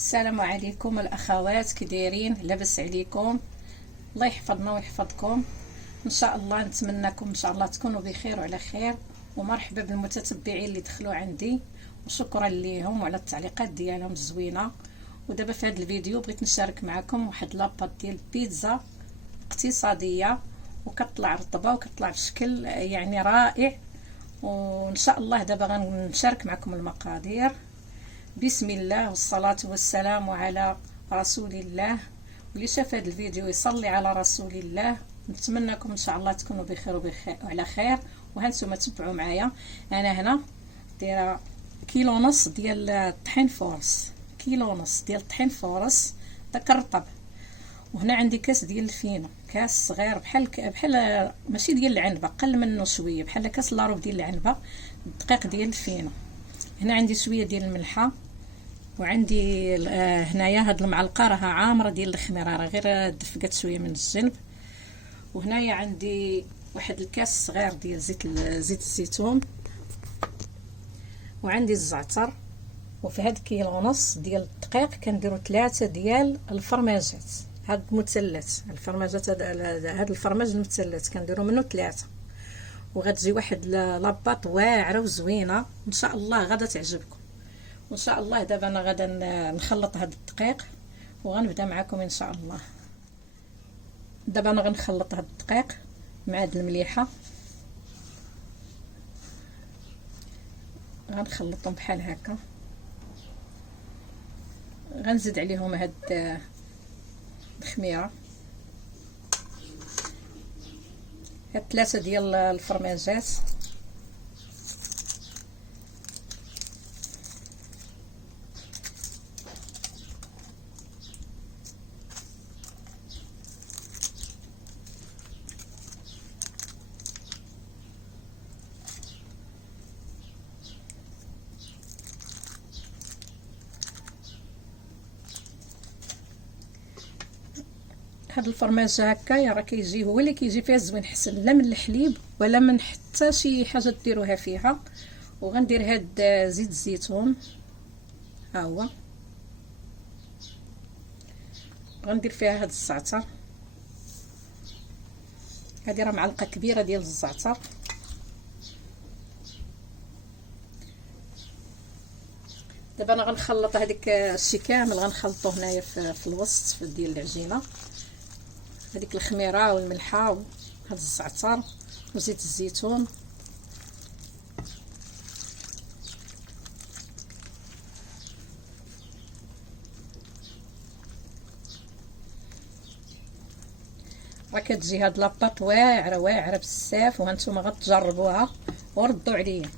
السلام عليكم الاخوات، كي دايرين؟ لاباس عليكم؟ الله يحفظنا ويحفظكم ان شاء الله. نتمنىكم ان شاء الله تكونوا بخير وعلى خير، ومرحبا بالمتتبعين اللي دخلوا عندي، وشكرا ليهم وعلى التعليقات ديالهم الزوينه. ودابا في هذا الفيديو بغيت نشارك معكم واحد لاباط ديال البيتزا اقتصاديه، وكتطلع رطبه وكتطلع بشكل يعني رائع. وان شاء الله دابا غنشارك معكم المقادير. بسم الله والصلاة والسلام على رسول الله، واللي شاف هذا الفيديو يصلي على رسول الله. نتمنىكم ان شاء الله تكونوا بخير وعلى خير. وهانتوما تبعوا معايا. انا هنا دايره كيلو ونص ديال الطحين فورس، كيلو ونص ديال الطحين فورس داك الرطب. وهنا عندي كاس ديال الفينو، كاس صغير بحال ماشي ديال العنبه، قل منه شويه، بحال كاس لاروب ديال العنبه. الدقيق ديال الفينو. هنا عندي شويه ديال الملحه، وعندي هنايا هاد المعلقه راها عامره ديال الخميره، راه غير دفقت شويه من الجنب. وهنايا عندي واحد الكاس صغير ديال زيت الزيتون، وعندي الزعتر. وفي هاد كيلو ونص ديال الدقيق كنديروا 3 ديال الفرماجات، هاد مثلث الفرماجات، هاد الفرماج المثلث كنديروا منه 3. وغتجي واحد لاباط واعره وزوينه ان شاء الله غادا تعجبكم. وان شاء الله دابا انا غادا نخلط هاد الدقيق وغنبدا معكم ان شاء الله. دابا انا غنخلط هاد الدقيق مع هاد المليحه، غنخلطهم بحال هكا. غنزيد عليهم هاد الخميره، هاد 3 ديال الفرماجات. هاد الفرماج هكايا راه كيجي هو اللي كيجي فيها الزوين حسن، لا من الحليب ولا من حتى شي حاجه ديروها فيها. وغندير هاد زيت الزيتون، ها هو. غندير فيها هاد الزعتر، هادي راه معلقه كبيره ديال الزعتر. دابا انا غنخلط هذيك الشي كامل، غنخلطو هنايا في الوسط ديال العجينه. هذيك الخميره والملحه وهذا الزعتر وزيت الزيتون. راه كتجي هاد لاباط واعره بزاف، وهانتوما غتجربوها وردوا عليا.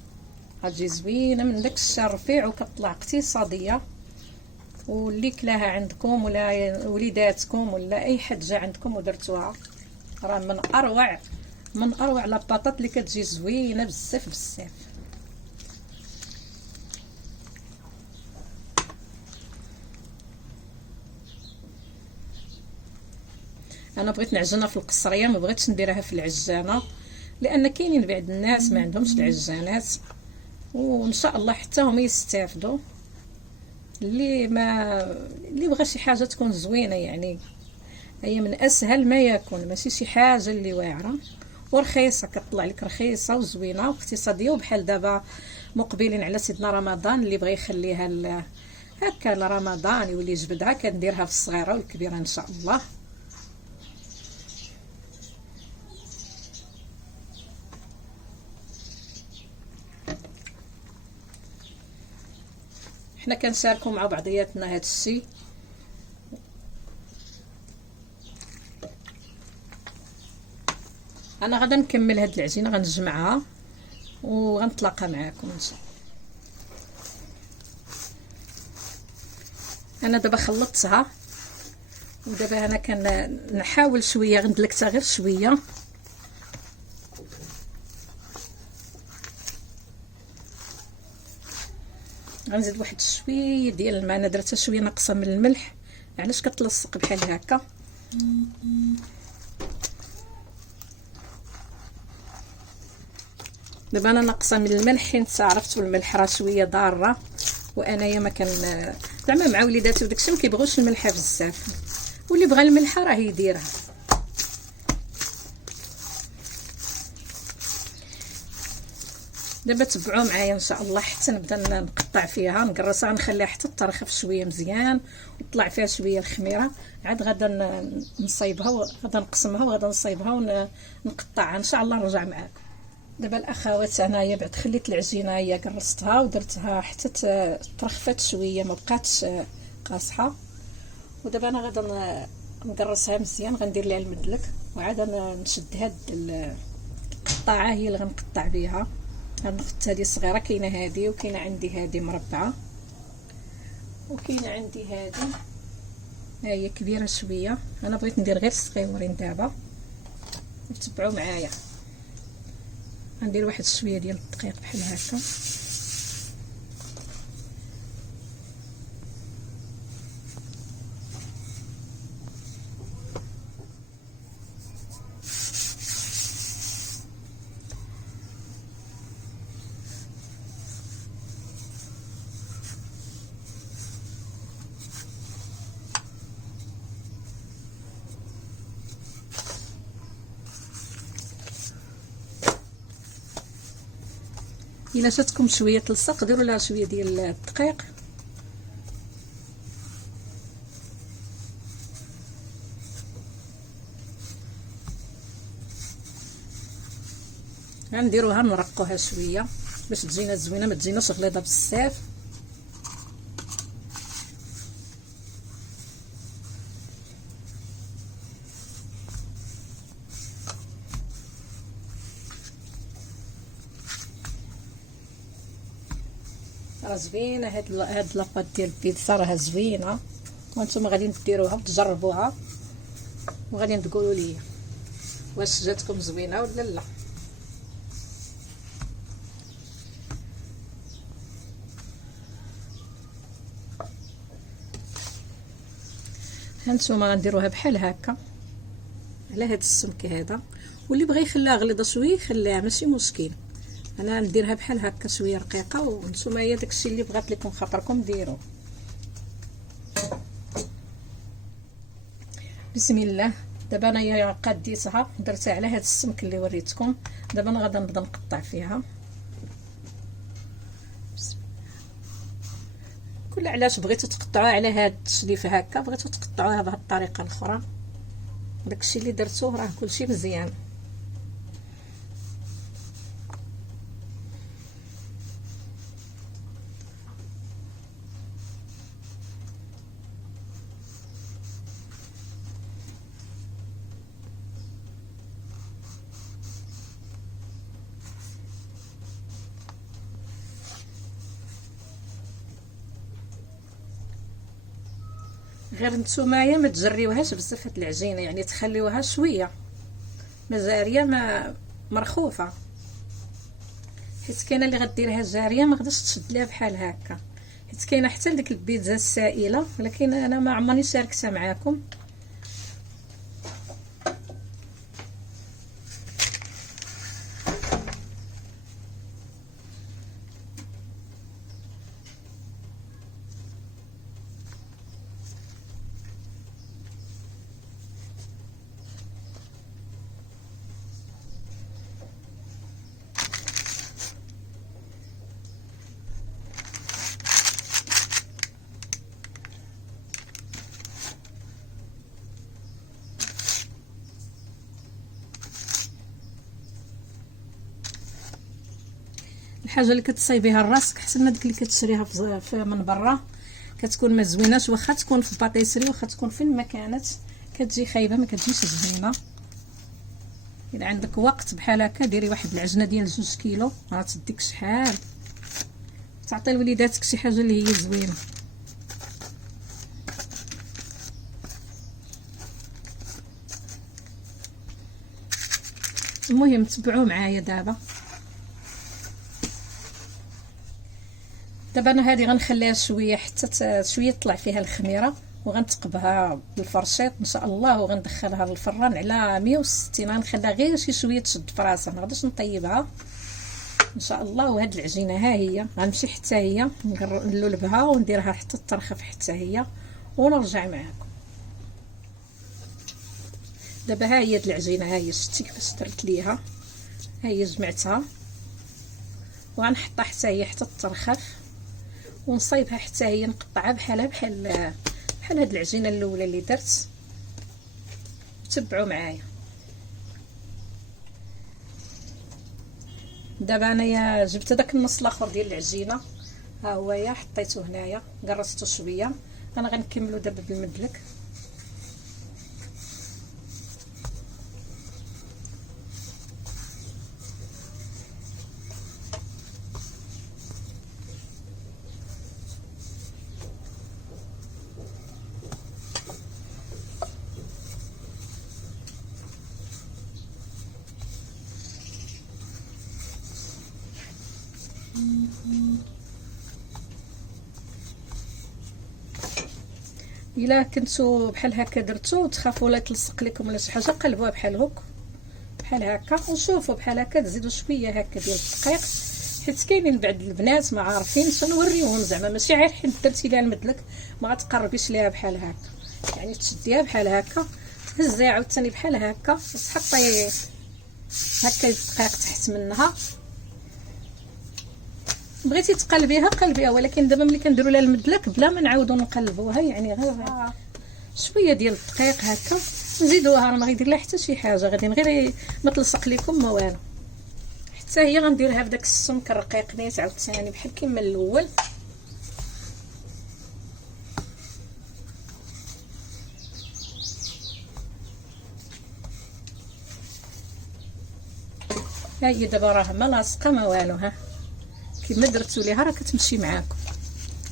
غتجي زوينه من داك الشا الرفيع، وكتطلع اقتصاديه. واللي كلاها عندكم ولا وليداتكم ولا اي حد جا عندكم ودرتوها، راه من اروع لاباطات اللي كتجي زوينه بزاف. انا بغيت نعجنها في القصريه، ما بغيتش نديرها في العجانه، لان كاينين بعض الناس ما عندهمش العجانات. وان شاء الله حتى هما يستافدوا. اللي بغى شي حاجه تكون زوينه، يعني هي من اسهل ما يكون، ماشي شي حاجه اللي واعره ورخيصه. كتطلع لك رخيصه وزوينه واقتصاديه. وبحال دابا مقبلين على سيدنا رمضان، اللي بغى يخليها هكا لرمضان يولي يجبدها، كنديرها في الصغيره والكبيره ان شاء الله. حنا كنشاركوا مع بعضياتنا هذا الشيء. انا غادا نكمل هاد العجينه، غنجمعها وغنتلاقى معكم ان شاء الله. انا دابا خلطتها، ودابا انا كنحاول شويه، غندلكتها غير شويه. غنزيد واحد شويه ديال الماء، انا درتها شويه ناقصه من الملح، علاش كتلصق بحال هكا. دابا انا ناقصه من الملح، حيت عرفتوا الملح راه شويه ضاره، وانايا ما كان زعما مع وليداتي وداكشي ما كيبغوش الملحه بزاف، واللي بغى الملحه راه يديرها. دابا تبعوا معايا ان شاء الله حتى نبدا نقطع فيها، نقرصها، نخليها حتى ترخف شويه مزيان وطلع فيها شويه الخميره. عاد غادا نصايبها وغادا نقسمها وغادا نصايبها ونقطعها ان شاء الله. نرجع معاكم. دابا الاخوات انايا بعد خليت العجينه هي قرصتها ودرتها حتى ترخفت شويه، ما بقاتش قاصحه. ودابا انا غادا نقرصها مزيان، غندير ليها المدلك وعاد نشد هاد القطاعه هي اللي غنقطع بها. هاد النفط هذه صغيره، كاينه هذه وكاينه عندي هذه مربعه وكاينه عندي هذه ها هي كبيره شويه. انا بغيت ندير غير الصغيورين دابا. تبعوا معايا. غندير واحد شويه ديال الدقيق بحال هكا. الا جاتكم شويه تلصق ديروا لها شويه ديال الدقيق. غنديروها نرقوها شويه باش تجينا زوينه، ما تجيناش غليظه بزاف. راه زوينه هاد لاباط ديال البيتزا، راه زوينه وانتم غادي ديروها وتجربوها وغادي تقولوا لي واش جاتكم زوينه ولا لا. هانتوما غنديروها بحال هكا على هاد السمك هذا، واللي بغى يخليها غليظه شويه يخليها ماشي مشكل. انا نديرها بحال هكا شويه رقيقه، وانتم هي داكشي اللي بغات لكم خاطركم ديروا. بسم الله. دابا انايا قاديتها درتها على هاد السمك اللي وريتكم. دابا انا غادا نبدا نقطع فيها. كل علاش بغيتو تقطعوها على هاد التشليف هكا، بغيتو تقطعوها بهاد الطريقه الاخرى، داكشي اللي درتوه راه كلشي مزيان. غير نتومايا ما تجريوهاش بزاف هاد العجينه، يعني تخليوها شويه مزاريه ما مرخوفه، حيت كاينه اللي غديرها جاريه ما غاداش تشد ليها بحال هكا، حيت كاينه حتى ديك البيتزا السائله، ولكن انا ما عمرني شاركتها معاكم. الحاجه اللي كتصايبيها لراسك احسن من ديك اللي كتشريها من برا، كتكون ما زويناش، واخا تكون في الباطيسري واخا تكون فين ما كانت كتجي خايبه، ما كتجيش زوينه. اذا عندك وقت بحال هكا ديري واحد العجنه ديال 2 كيلو، راه تديك شحال، تعطي لوليداتك شي حاجه اللي هي زوينه. المهم تبعوا معايا. دابا انا هذه غنخليها شويه حتى شويه تطلع فيها الخميره، وغنتقبها بالفرشيط ان شاء الله، وغندخلها للفران على 160. غنخليها غير شي شويه تشد فراسها، ما غاديش نطيبها. ان شاء الله. وهاد العجينه ها هي غنمشي حتى هي نلولبها ونديرها حتى ترخف حتى هي ونرجع معكم. دابا ها هي العجينه، ها هي شتي كيفاش درت ليها، ها هي جمعتها وغنحطها حتى هي حتى ترخف ونصايبها حتى هي نقطعها بحال هاد العجينه الاولى اللي درت. تبعوا معايا. دابا انايا جبت داك النص الاخر ديال العجينه، ها هو يا حطيته هنايا قرصته شويه. انا غنكملو دابا بالمدلك. الا كنتو بحال هكا درتو تخافوا لا تلصق لكم ولا شي حاجه، قلبوها بحال هكا بحال هكا وشوفوا بحال هكا. تزيدوا شويه هكا ديال الدقيق، حيت كاينين بعض البنات ما عارفينش. نوريوهم زعما ماشي غير حيت درتي ليها المدلك ما غتقربيش ليها بحال هكا. يعني تشديها بحال هكا، تهزيها عاوتاني بحال هكا وتحطي هكا الدقيق تحت منها. بغيتي تقلبيها قلبيها، ولكن دابا ملي كنديروا لها المدلك بلا ما نعاودوا نقلبوها، يعني غير شويه ديال الدقيق هكا نزيدوها. راه ما غيدير لها حتى شي حاجه، غادي غير ما تلصق لكم ما والو. حتى هي غنديرها بداك السمك الرقيق نيت عاوتاني بحال كيما الاول. ها هي دابا راه ما لاصقه ما والو. ها كيما درتو ليها راه كتمشي معاكم.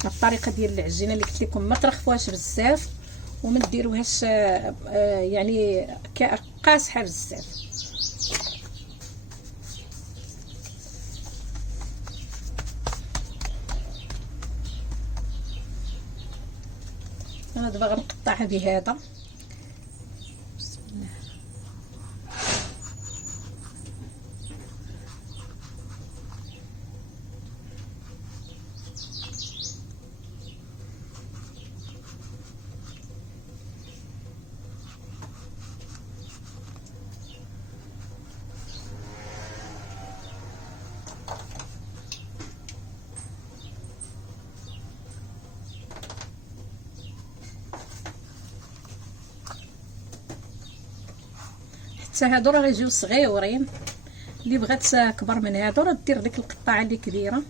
الطريقه ديال العجينه اللي قلت لكم ما ترخفوهاش بزاف وما ديروهاش يعني قاصحه بزاف. انا دابا غنقطعها بهذا. بسم الله. حتى هادو راه غيجيو صغيورين. اللي بغات كبر من هادو راه دير ديك القطاعه اللي كبيره.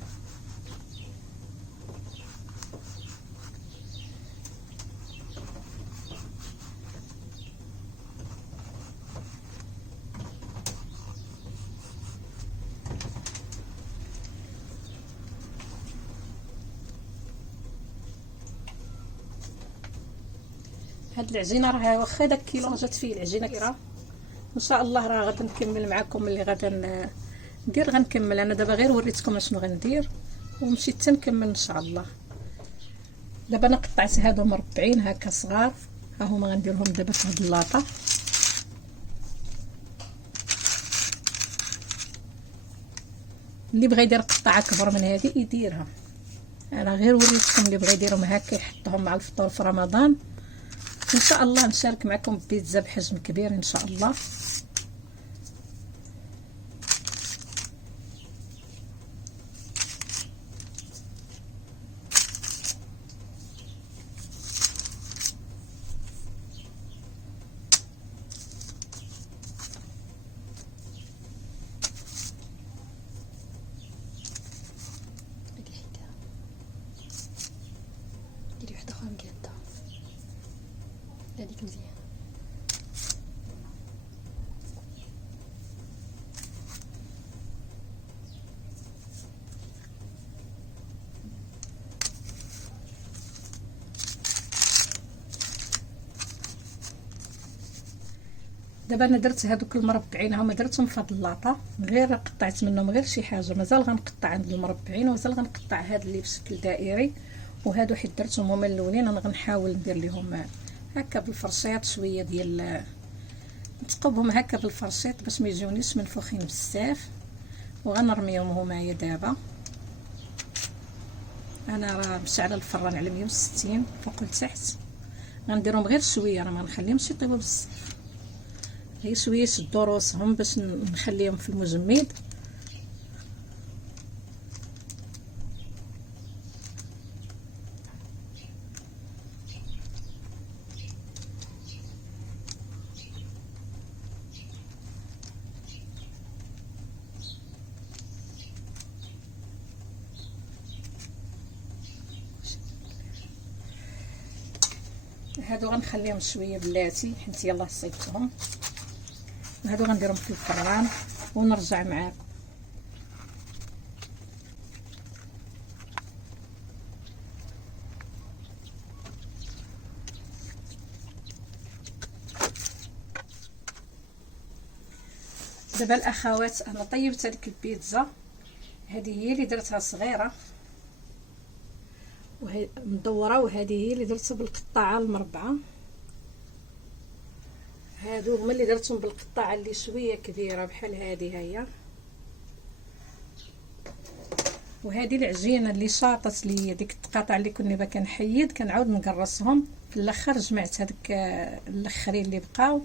هاد العجينه راه واخا داك كيلو جات فيه العجينه كبيره. ان شاء الله راه غادي نكمل معكم اللي غادا ندير. غنكمل انا دابا غير وريتكم اشنو غندير ومشيت تنكمل ان شاء الله. دابا انا قطعت هادو مربعين هكا صغار، ها هما غنديرهم دابا في هاد اللاطه. اللي بغى يدير قطعه كبر من هذه يديرها. انا غير وريتكم اللي بغى يديرهم هكا يحطهم مع الفطور في رمضان. ان شاء الله نشارك معكم بيتزا بحجم كبير ان شاء الله. ديري وحده اخرى مقاده هذيك مزيانه. دابا انا درت هذوك المربعين هما درتهم في هاد اللاطه، غير قطعت منهم غير شي حاجه. مازال غنقطع عند المربعين ومازال غنقطع هاد اللي بشكل دائري. وهادو حيت درتهم هما الاولين انا غنحاول ندير لهم هكا بالفرشيط شويه ديال نتقبهم هكا بالفرشيط باش ما يجونيش منفوخين بزاف. وغنرميهم هما دابا. انا راه مشعله الفران على 160 فوق لتحت. غنديرهم غير شويه، راه ما نخليهمش يطيبوا بزاف، غير شويه يشدوا روسهم باش نخليهم في المجمد. هادو غنخليهم شويه بلاتي حيت يلاه صيبتهم. هادو غنديرهم في الفران ونرجع معاكم. دابا الاخوات انا طيبت هذيك البيتزا، هذه هي اللي درتها صغيره وهي مدوره، وهذه هي اللي درتها بالقطاعه المربعه. هادو هما اللي درتهم بالقطاعه اللي شويه كبيره بحال هذه هي. وهذه العجينه اللي شاطت لي ديك التقاطع اللي كنت كنحيد كنعاود نقرصهم في الاخر. جمعت هذوك الاخرين اللي بقاو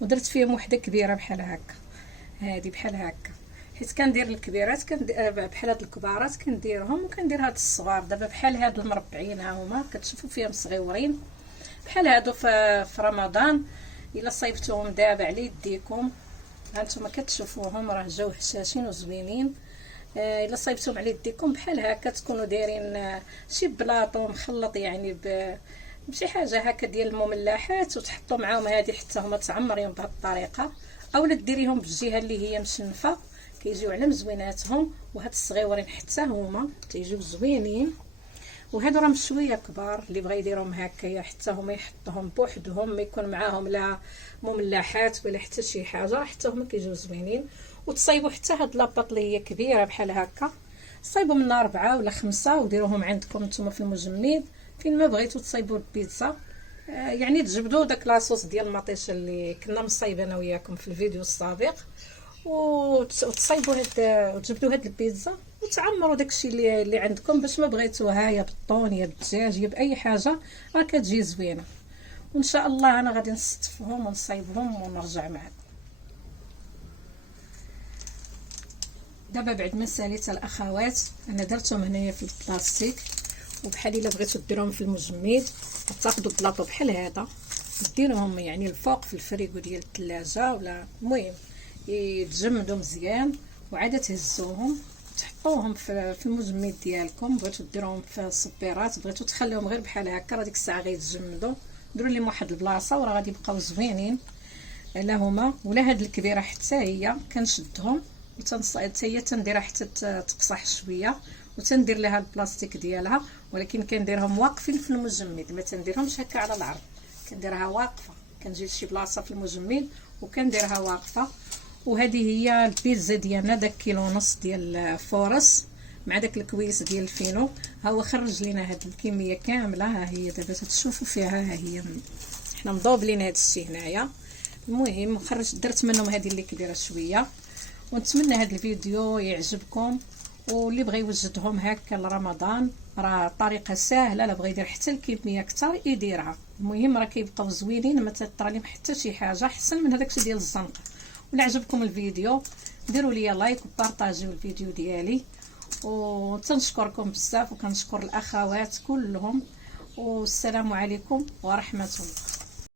ودرت فيهم وحده كبيره بحال هكا. هذه بحال هكا، حيت كندير الكبيرات بحال هاد الكبارات كنديرهم، وكندير هاد الصغار. دابا بحال هاد المربعين ها هما كتشوفوا فيهم صغيورين بحال هادو في رمضان. الا صيبتوهم دابا على يديكم هانتوما كتشوفوهم راه جاو هشاشين وزوينين. الا صيبتوهم على يديكم بحال هكا تكونوا دايرين شي بلاطو مخلط يعني بشي حاجه هكا ديال المملحات، وتحطوا معاهم هذه حتى هما تعمريهم بهذه الطريقه، اولا ديريهم بالجهه اللي هي مشنفه كيجيو على مزويناتهم. وهاد الصغيورين حتى هما تيجيو زوينين. وهادو راه شويه كبار، اللي بغى يديرهم هكايا حتى هما يحطوهم بوحدهم، ما يكون معاهم لا مملحات ولا حتى شي حاجه، حتى هما كيجيو زوينين. وتصايبوا حتى هاد لاباط اللي هي كبيره بحال هكا، صايبوا من 4 ولا 5 وديروهم عندكم نتوما في المجمد فين ما بغيتو تصايبوا البيتزا. يعني تجبدوا داك لاصوص ديال المطيشه اللي كنا مصايبينه وياكم في الفيديو السابق، وتصايبوا وتجبدوا هاد البيتزا وتعمروا داكشي اللي عندكم باش ما بغيتوها، يا بالطون يا بالدجاج يا باي حاجه راه كتجي زوينه. وان شاء الله انا غادي نستفهم ونصايبهم ونرجع معكم. دابا بعد ما ساليت الاخوات انا درتهم هنايا في البلاستيك، وبحال الا بغيتو ديروهم في المجمد تاخذوا بلاطو بحال هذا ديروهم يعني الفوق في الفريغو ديال الثلاجه، ولا المهم يتجمدوا مزيان وعاد تهزوهم تحطوهم في المجمد ديالكم. بغيتو ديروهم في الصبيرات، بغيتو تخليهم غير بحال هكا راه ديك الساعه غيتجمدوا. ديروا لهم واحد البلاصه وراه غادي يبقاو زوينين. لا هما ولا هاد الكبيره حتى هي كنشدهم حتى هي تنديرها حتى تقصح شويه، وتندير لها البلاستيك ديالها، ولكن كنديرهم واقفين في المجمد، ما تنديرهمش هكا على العرض، كنديرها واقفه. كنجي لشي بلاصه في المجمد وكنديرها واقفه. وهذه هي البيتزا ديالنا، داك كيلو ونص ديال الفورس مع داك الكويس ديال الفينو. ها هو خرج لينا هاد الكميه كامله. ها هي دابا تشوفوا فيها، ها هي حنا مضوبلين هاد الشيء هنايا. المهم درت منهم هذه اللي كبيره شويه. ونتمنى هذا الفيديو يعجبكم، واللي بغى يوجدهم هكا لرمضان راه طريقه سهله. لا بغى يدير حتى الكميه اكثر يديرها، المهم راه كيبقاو زوينين ما تطرى لهم حتى شي حاجه، احسن من هذاك الشيء ديال الزنقه. ولا عجبكم الفيديو ديروا لي لايك وبارطاجيو الفيديو ديالي، وتنشكركم بزاف وكنشكر الاخوات كلهم. والسلام عليكم ورحمه الله.